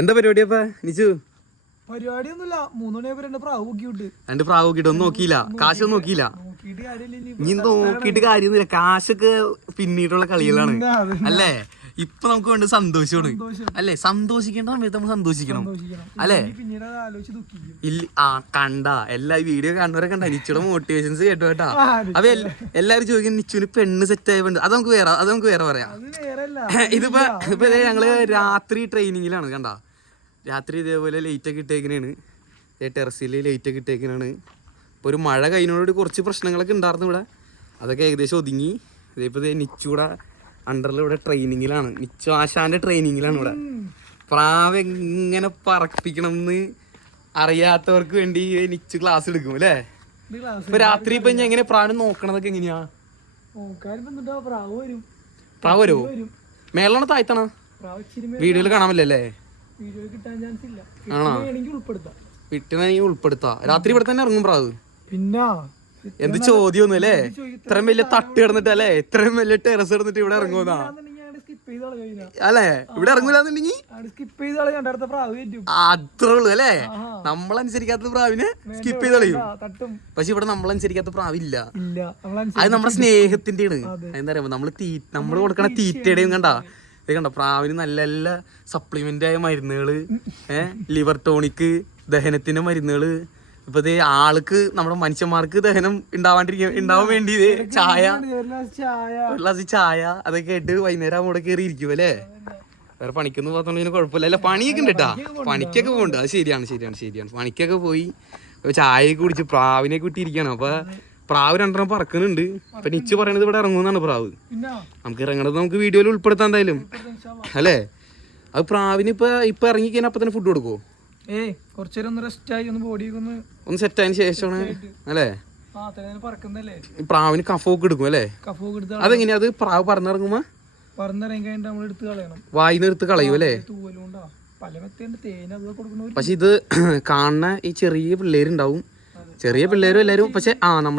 എന്താ പരിപാടി അപ്പൊ നിച്ചു? പരിപാടിയൊന്നുമില്ല. 3 മണിയാകുമ്പോ 2 പ്രാവ് നോക്കിയിട്ട് 2 പ്രാവ് നോക്കിട്ട് ഒന്നും നോക്കിയില്ല, കാശൊന്നും നോക്കിയില്ല. ഇനി നോക്കിയിട്ട് കാര്യമൊന്നുമില്ല, കാശൊക്കെ പിന്നീടുള്ള കളികളാണ് അല്ലേ. ഇപ്പൊ നമുക്ക് വേണ്ട സന്തോഷമാണ് അല്ലേ. സന്തോഷിക്കേണ്ട സമയത്ത് നമ്മൾ സന്തോഷിക്കണം അല്ലേ. ഇല്ല കണ്ട എല്ലാ വീഡിയോ കാണുന്നവരെ കണ്ട നിച്ചുടെ മോട്ടിവേഷൻസ് കേട്ടോ കേട്ടാ. അപ്പൊ എല്ലാരും ചോദിക്കും നിച്ചുവിന് പെണ്ണ് സെറ്റ് ആയതുകൊണ്ട് അത് നമുക്ക് വേറെ പറയാം. ഇതിപ്പോ ഞങ്ങള് രാത്രി ട്രെയിനിങ്ങിലാണ് കണ്ട. രാത്രി ഇതേപോലെ ലൈറ്റ് ഒക്കെ ഇട്ടേക്കണാണ്, ടെറസിൽ ലൈറ്റ് ഒക്കെ ഇട്ടേക്കണാണ്. ഇപ്പൊ ഒരു മഴ കഴിഞ്ഞോട് കുറച്ച് പ്രശ്നങ്ങളൊക്കെ ഉണ്ടായിരുന്നു ഇവിടെ, അതൊക്കെ ഏകദേശം ഒതുങ്ങി. ഇതേപ്പോ നിച്ചൂടെ അണ്ടറിൽ ഇവിടെ ട്രെയിനിങ്ങിലാണ്, നിച്ചു ആശാന്റെ ട്രെയിനിങ്ങിലാണ് ഇവിടെ. പ്രാവ് എങ്ങനെ പറപ്പിക്കണം എന്ന് അറിയാത്തവർക്ക് വേണ്ടി നിച്ചു ക്ലാസ് എടുക്കും അല്ലേ. ഇപ്പൊ രാത്രി ഇപ്പൊ എങ്ങനെ പ്രാവിനെ നോക്കണതൊക്കെ എങ്ങനെയാ? പ്രാവ് വരുമോ? മേളാണ് താഴ്ത്തണ വീഡിയോയിൽ കാണാൻ പറ്റില്ലല്ലേ? ആണോ, വിട്ടിനെങ്കിൽ ഉൾപ്പെടുത്താ. രാത്രി ഇവിടെ തന്നെ ഇറങ്ങും പ്രാവ്. പിന്നെ എന്ത് ചോദ്യമൊന്നും അല്ലേ. ഇത്രയും വലിയ തട്ട് കിടന്നിട്ട് അല്ലേ, ഇത്രയും വലിയ ടെറസ് കിടന്നിട്ട് ഇവിടെ ഇറങ്ങുന്നാ അല്ലേ. ഇവിടെ ഇറങ്ങൂലെന്നുണ്ടെങ്കിൽ അത്രേ ഉള്ളു അല്ലേ. നമ്മളനുസരിക്കാത്ത പ്രാവിനെ സ്കിപ്പ് ചെയ്ത് കളയും. പക്ഷെ ഇവിടെ നമ്മളനുസരിക്കാത്ത പ്രാവില്ല. അത് നമ്മുടെ സ്നേഹത്തിന്റെയാണ്. എന്താ പറയാ, നമ്മള് കൊടുക്കണ തീറ്റയുടെയും കണ്ട. ഇത് കണ്ട, പ്രാവിന് നല്ല നല്ല സപ്ലിമെന്റ് ആയ മരുന്നുകള്, ലിവർ ടോണിക്, ദഹനത്തിന്റെ മരുന്നുകള്. ഇപ്പൊ ആൾക്ക് നമ്മുടെ മനുഷ്യന്മാർക്ക് ദഹനം ഉണ്ടാവാൻ വേണ്ടി ചായ, ഒരു ഗ്ലാസ് ചായ അതൊക്കെ ആയിട്ട് വൈകുന്നേരം അവിടെ കയറി ഇരിക്കും അല്ലേ. വേറെ പണിക്കൊന്നും പോകാത്തതിന് കുഴപ്പമില്ല അല്ല. പണിയൊക്കെ ഉണ്ട് കേട്ടാ, പണിക്കൊക്കെ പോകുന്നുണ്ട്. അത് ശരിയാണ്. പണിക്കൊക്കെ പോയി ചായയൊക്കെ കുടിച്ച് പ്രാവിനെ കൂട്ടിയിരിക്കണം. അപ്പൊ പ്രാവ് 2 പറക്കുന്നുണ്ട്. അപ്പൊ നിച്ചു പറയണത് ഇവിടെ ഇറങ്ങുന്നാണ് പ്രാവ്. നമുക്ക് ഇറങ്ങണത് നമുക്ക് വീഡിയോയിൽ ഉൾപ്പെടുത്താൻ എന്തായാലും അല്ലേ. അത് പ്രാവിന് ഇപ്പൊ ഇറങ്ങിക്കഴിഞ്ഞാൽ അപ്പൊ തന്നെ ഫുഡ് കൊടുക്കുവോ? ഒന്ന് സെറ്റ് ആയതിനു ശേഷമാണ് അല്ലേ. പ്രാവിന് കഫൊക്കെ എടുക്കും അല്ലേ. അതെങ്ങനെയാ? അത് പ്രാവ് പറന്നിറങ്ങുമ്പോ വായിന്ന് എടുത്ത് കളയും അല്ലേ. പക്ഷെ ഇത് കാണുന്ന ഈ ചെറിയ പിള്ളേരുണ്ടാവും, ചെറിയ പിള്ളേരും എല്ലാരും. പക്ഷെ നമ്മൾ